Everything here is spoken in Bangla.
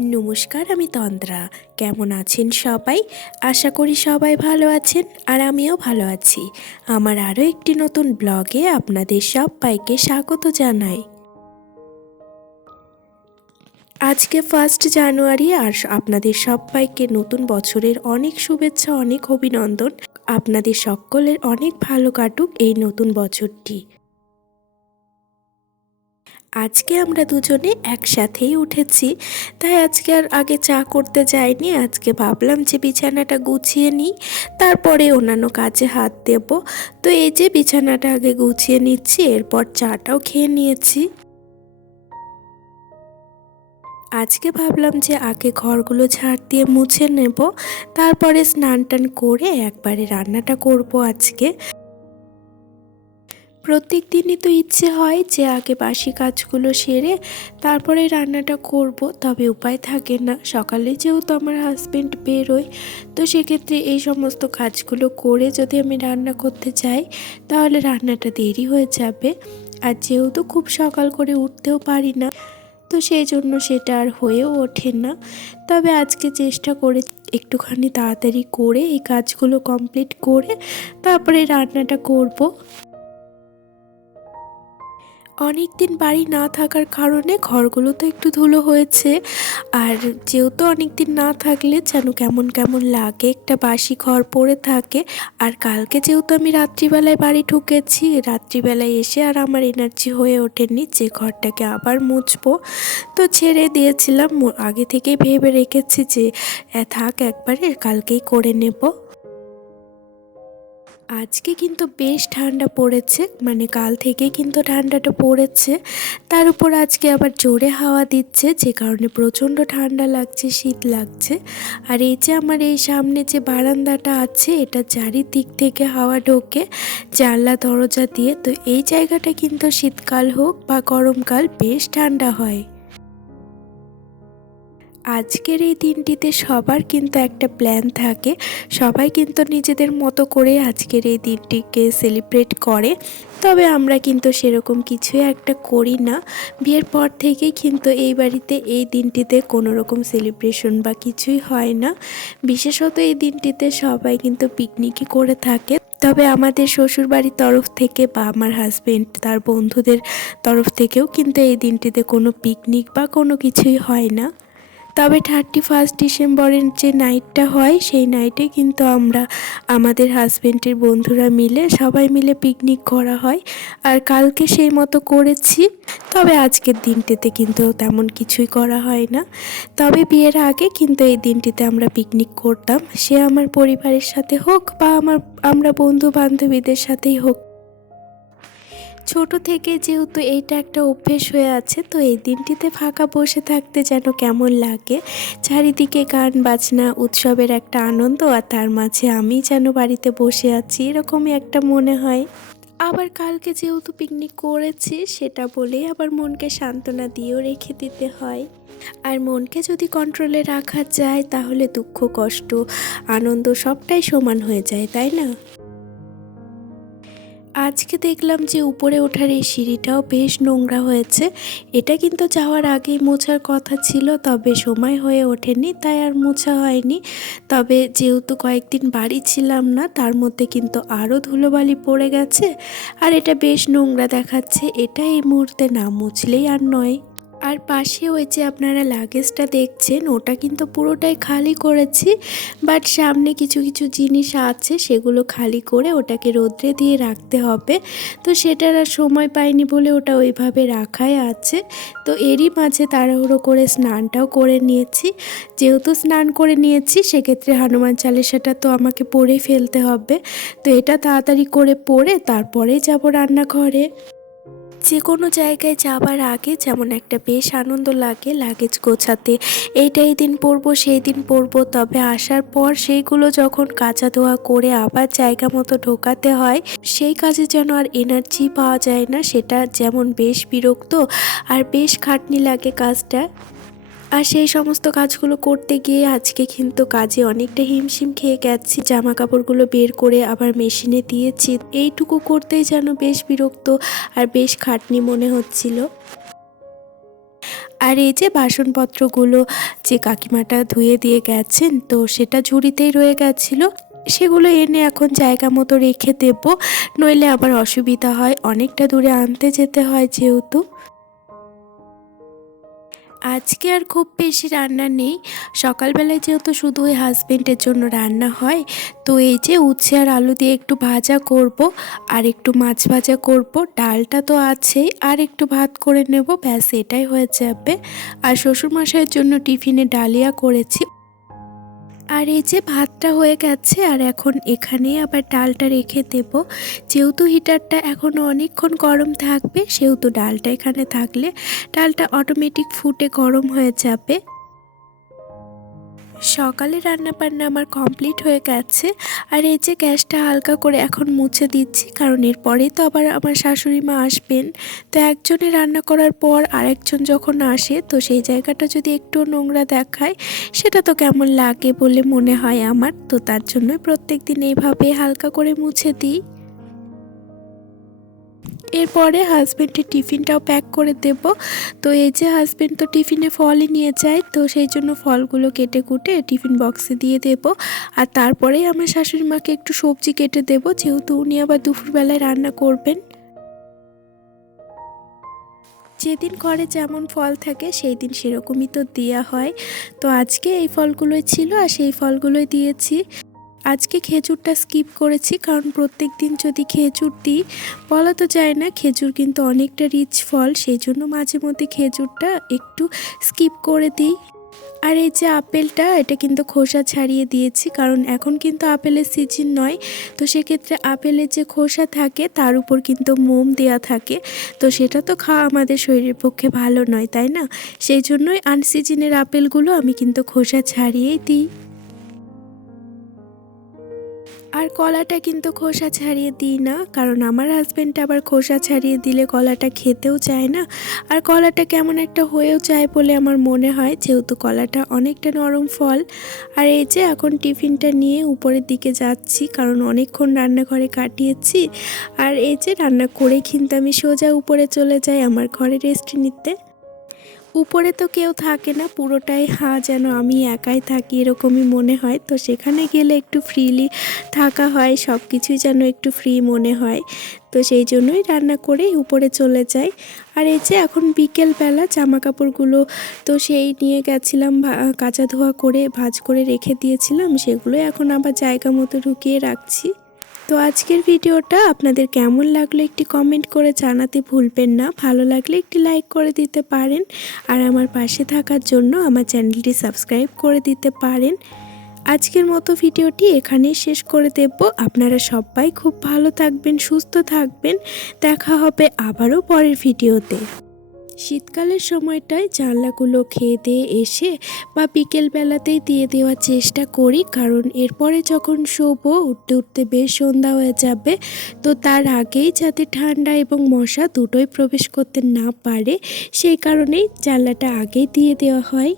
নমস্কার, আমি তন্দ্রা। কেমন আছেন সবাই? আশা করি সবাই ভালো আছেন আর আমিও ভালো আছি। আমার আরও একটি নতুন ব্লগে আপনাদের সবাইকে স্বাগত জানাই। আজকে ফার্স্ট জানুয়ারি আর আপনাদের সবাইকে নতুন বছরের অনেক শুভেচ্ছা, অনেক অভিনন্দন। আপনাদের সকলের অনেক ভালো কাটুক এই নতুন বছরটি। আজকে আমরা দুজনে একসাথেই উঠেছি, তাই আজকে আর আগে চা করতে যাইনি, আজকে ভাবলাম যে বিছানাটা গুছিয়ে নিই, তারপরে অন্যান্য কাজে হাত দেব। তো এই যে বিছানাটা আগে গুছিয়ে নিচ্ছি, এরপর চাটাও খেয়ে নিয়েছি। আজকে ভাবলাম যে আগে ঘরগুলো ঝাড় দিয়ে মুছে নেব, তারপরে স্নান টান করে একবারে রান্নাটা করব আজকে। প্রত্যেক দিনই তো ইচ্ছে হয় যে আগে বাসি কাজগুলো সেরে তারপরে রান্নাটা করব, তবে উপায় থাকে না। সকালে যেহেতু আমার হাজব্যান্ড বেরোয়, তো সেক্ষেত্রে এই সমস্ত কাজগুলো করে যদি আমি রান্না করতে যাই তাহলে রান্নাটা দেরি হয়ে যাবে। আর যেহেতু খুব সকাল করে উঠতেও পারি না, তো সেই জন্য সেটা আর হয়েও ওঠে না। তবে আজকে চেষ্টা করে একটুখানি তাড়াতাড়ি করে এই কাজগুলো কমপ্লিট করে তারপরে রান্নাটা করব। অনেক দিন বাড়ি না থাকার কারণে ঘরগুলো তো একটু ধুলো হয়েছে। আর যেহেতু অনেক দিন না থাকলে যেন কেমন কেমন লাগে, একটা বাসি ঘর পড়ে থাকে। আর কালকে যেহেতু আমি রাত্রিবেলায় বাড়ি ঢুকেছি, রাত্রিবেলায় এসে আর আমার এনার্জি হয়ে ওঠেনি যে ঘরটাকে আবার মুছবো। তো ছেড়ে দিয়েছিলাম আগে থেকেই ভেবে রেখেছি যে থাক একবারে, কালকেই করে নেব। আজকে কিন্তু বেশ ঠান্ডা পড়েছে মানে কাল থেকে কিন্তু ঠান্ডাটা পড়েছে। তার উপর আজকে আবার জোরে হাওয়া দিচ্ছে, যে কারণে প্রচণ্ড ঠান্ডা লাগছে, শীত লাগছে। আর এই যে আমার এই সামনে যে বারান্দাটা আছে, এটা চারিদিক থেকে হাওয়া ঢোকে, জানলা, দরজা দিয়ে। তো এই জায়গাটা কিন্তু শীতকাল হোক বা গরমকাল বেশ ঠান্ডা হয়। আজকের এই দিনটিতে সবার কিন্তু একটা প্ল্যান থাকে। সবাই কিন্তু নিজেদের মতো করে আজকের এই দিনটিকে সেলিব্রেট করে। তবে আমরা কিন্তু সেরকম কিছুই একটা করি না। বিয়ের পর থেকেই কিন্তু এই বাড়িতে এই দিনটিতে কোনো রকম সেলিব্রেশন বা কিছুই হয় না। বিশেষত এই দিনটিতে সবাই কিন্তু পিকনিকই করে থাকে। তবে আমাদের শ্বশুরবাড়ির তরফ থেকে বা আমার হাজবেন্ড তার বন্ধুদের তরফ থেকেও কিন্তু এই দিনটিতে কোনো পিকনিক বা কোনো কিছুই হয় না। তবে থার্টি ফার্স্ট ডিসেম্বরের যে নাইটটা হয়, সেই নাইটে কিন্তু আমরা, আমাদের হাজব্যান্ডের বন্ধুরা মিলে, সবাই মিলে পিকনিক করা হয়। আর কালকে সেই মতো করেছি, তবে আজকের দিনটিতে কিন্তু তেমন কিছুই করা হয় না। তবে বিয়ের আগে কিন্তু এই দিনটিতে আমরা পিকনিক করতাম। সে আমার পরিবারের সাথে হোক বা আমার, আমরা বন্ধু বান্ধবীদের সাথেই হোক। ছোট থেকে যেহেতু এইটা একটা অভ্যেস হয়ে আছে, তো এই দিনটিতে ফাঁকা বসে থাকতে যেন কেমন লাগে। চারিদিকে গান, বাজনা, উৎসবের একটা আনন্দ আর তার মাঝে আমি যেন বাড়িতে বসে আছি, এরকমই একটা মনে হয়। আবার কালকে যেহেতু পিকনিক করেছি, সেটা বলেই আবার মনকে সান্ত্বনা দিয়েও রেখে দিতে হয়। আর মনকে যদি কন্ট্রোলে রাখা যায়, তাহলে দুঃখ, কষ্ট, আনন্দ সবটাই সমান হয়ে যায়, তাই না? আজকে দেখলাম যে উপরে ওঠার এই সিঁড়িটাও বেশ নোংরা হয়েছে। এটা কিন্তু যাওয়ার আগেই মোছার কথা ছিল, তবে সময় হয়ে ওঠেনি, তাই আর মোছা হয়নি। তবে যেহেতু কয়েকদিন বাড়ি ছিলাম না, তার মধ্যে কিন্তু আরও ধুলোবালি পড়ে গেছে। আর এটা বেশ নোংরা দেখাচ্ছে, এটা এই মুহূর্তে না মুছলেই আর নয়। আর পাশে ওই যে আপনারা লাগেজটা দেখছেন, ওটা কিন্তু পুরোটাই খালি করেছি বাট সামনে কিছু কিছু জিনিস আছে, সেগুলো খালি করে ওটাকে রোদ্রে দিয়ে রাখতে হবে। তো সেটার আর সময় পাইনি বলে ওটা ওইভাবে রাখাই আছে। তো এরই মাঝে তাড়াহুড়ো করে স্নানটাও করে নিয়েছি। যেহেতু স্নান করে নিয়েছি, সেক্ষেত্রে হনুমান চালিসাটা তো আমাকে পড়ে ফেলতে হবে। তো এটা তাড়াতাড়ি করে পড়ে তারপরেই যাব রান্নাঘরে। যে কোনো জায়গায় যাবার আগে যেমন একটা বেশ আনন্দ লাগে লাগেজ গোছাতে। এইটা এই দিন পরবো, সেই দিন পরবো। তবে আসার পর সেইগুলো যখন কাঁচা ধোয়া করে আবার জায়গা মতো ঢোকাতে হয়, সেই কাজে যেন আর এনার্জি পাওয়া যায় না, সেটা যেমন বেশ বিরক্ত আর বেশ খাটনি লাগে কাজটা। আর সেই সমস্ত কাজগুলো করতে গিয়ে আজকে কিন্তু কাজে অনেকটা হিমশিম খেয়ে গেছি। জামা কাপড়গুলো বের করে আবার মেশিনে দিয়েছি। এইটুকু করতেই যেন বেশ বিরক্ত আর বেশ খাটনি মনে হচ্ছিল। আর এই যে বাসনপত্রগুলো যে কাকিমাটা ধুয়ে দিয়ে গেছেন, তো সেটা ঝুড়িতেই রয়ে গেছিল। সেগুলো এনে এখন জায়গা মতো রেখে দেব। নইলে আবার অসুবিধা হয়। অনেকটা দূরে আনতে যেতে হয় যেহেতু। আজকে আর খুব বেশি রান্না নেই। সকালবেলায় যেহেতু শুধু ওই হাজব্যান্ডের জন্য রান্না হয়, তো এই যে উচ্ছে আর আলু দিয়ে একটু ভাজা করব, আর একটু মাছ ভাজা করব, ডালটা তো আছেই, আর একটু ভাত করে নেব, ব্যাস এটাই হয়ে যাবে। আর শ্বশুরমশাইয়ের জন্য টিফিনে ডালিয়া করেছি। আর এই যে ভাতটা হয়ে গেছে, আর এখন এখানে আবার ডালটা রেখে দেব। যেহেতু হিটারটা এখন অনেকক্ষণ গরম থাকবে, সেহেতু ডালটা এখানে থাকলে ডালটা অটোমেটিক ফুটে গরম হয়ে যাবে। সকালে রান্না বান্না আমার কমপ্লিট হয়ে গেছে, আর এই যে গ্যাসটা হালকা করে এখন মুছে দিচ্ছি, কারণ এরপরেই তো আবার আমার শাশুড়ি মা আসবেন। তো একজনে রান্না করার পর আরেকজন যখন আসে, তো সেই জায়গাটা যদি একটু নোংরা দেখায়, সেটা তো কেমন লাগে বলে মনে হয় আমার। তো তার জন্যই প্রত্যেক দিন এইভাবে হালকা করে মুছে দিই। এরপরে হাজব্যান্ডের টিফিনটাও প্যাক করে দেব। তো এই যে হাজব্যান্ড তো টিফিনে ফলই নিয়ে যায়, তো সেই জন্য ফলগুলো কেটে কুটে টিফিন বক্সে দিয়ে দেব। আর তারপরেই আমার শাশুড়ি মাকে একটু সবজি কেটে দেব, যেহেতু উনি আবার দুপুরবেলায় রান্না করবেন। যেদিন ঘরে যেমন ফল থাকে, সেই দিন সেরকমই তো দেওয়া হয়। তো আজকে এই ফলগুলোই ছিল, আর সেই ফলগুলোই দিয়েছি। আজকে খেজুরটা স্কিপ করেছি, কারণ প্রত্যেক দিন যদি খেজুর দিই, বলা তো যায় না, খেজুর কিন্তু অনেকটা রিচ ফল, সেই জন্য মাঝে মধ্যে খেজুরটা একটু স্কিপ করে দিই। আর এই যে আপেলটা, এটা কিন্তু খোসা ছাড়িয়ে দিয়েছি, কারণ এখন কিন্তু আপেলের সিজন নয়, তো সেক্ষেত্রে আপেলের যে খোসা থাকে, তার উপর কিন্তু মোম দেয়া থাকে, তো সেটা তো খাওয়া আমাদের শরীরের পক্ষে ভালো নয়, তাই না? সেই জন্যই আনসিজনের আপেলগুলো আমি কিন্তু খোসা ছাড়িয়েই দিই। আর কলাটা কিন্তু খোসা ছাড়িয়ে দিই না, কারণ আমার হাজব্যান্ড আবার খোসা ছাড়িয়ে দিলে কলাটা খেতেও চায় না। আর কলাটা কেমন একটা হয়েও চায় বলে আমার মনে হয়, যেহেতু কলাটা অনেকটা নরম ফল। আর এই যে এখন টিফিনটা নিয়ে উপরের দিকে যাচ্ছি, কারণ অনেকক্ষণ রান্নাঘরে কাটিয়েছি। আর এই যে রান্না করে কিন্তু আমি সোজা উপরে চলে যাই আমার ঘরে রেস্ট নিতে। উপরে তো কেউ থাকে না, পুরোটাই হাঁ যেন আমি একাই থাকি এরকমই মনে হয়। তো সেখানে গেলে একটু ফ্রিলি থাকা হয় সব কিছুই যেন একটু ফ্রি মনে হয়। তো সেই জন্যই রান্না করে উপরে চলে যাই। আর এই যে এখন বিকেলবেলা জামা কাপড়গুলো তো সেই নিয়ে গেছিলাম কাঁচা ধোয়া করে ভাজ করে রেখে দিয়েছিলাম সেগুলো এখন আবার জায়গা মতো ঢুকিয়ে রাখছি। তো আজকের ভিডিওটা আপনাদের কেমন লাগল একটি কমেন্ট করে জানাতে ভুলবেন না। ভালো লাগলে একটি লাইক করে দিতে পারেন আর আমার পাশে থাকার জন্য আমার চ্যানেলটি সাবস্ক্রাইব করে দিতে পারেন। আজকের মতো ভিডিওটি এখানেই শেষ করে দেব। আপনারা সবাই খুব ভালো থাকবেন, সুস্থ থাকবেন। দেখা হবে আবারও পরের ভিডিওতে। শীতকালের সময়টায় জানলাগুলো খেয়ে দিয়ে এসে বা বিকেলবেলাতেই দিয়ে দেওয়ার চেষ্টা করি, কারণ এরপরে যখন শোবো, উঠতে উঠতে বেশ সন্ধ্যা হয়ে যাবে, তো তার আগেই যাতে ঠান্ডা এবং মশা দুটোই প্রবেশ করতে না পারে, সেই কারণেই জানলাটা আগেই দিয়ে দেওয়া হয়।